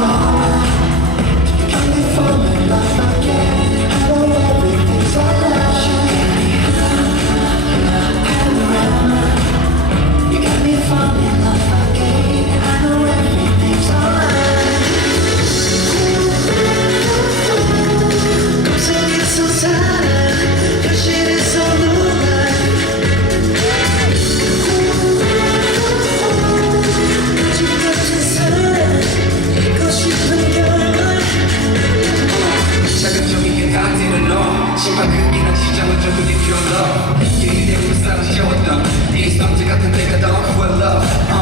shine. chciałem, żeby nie feel love Jej nie ustarał się oddam Nie jest tam, gdzie gatunkę gadał, well love.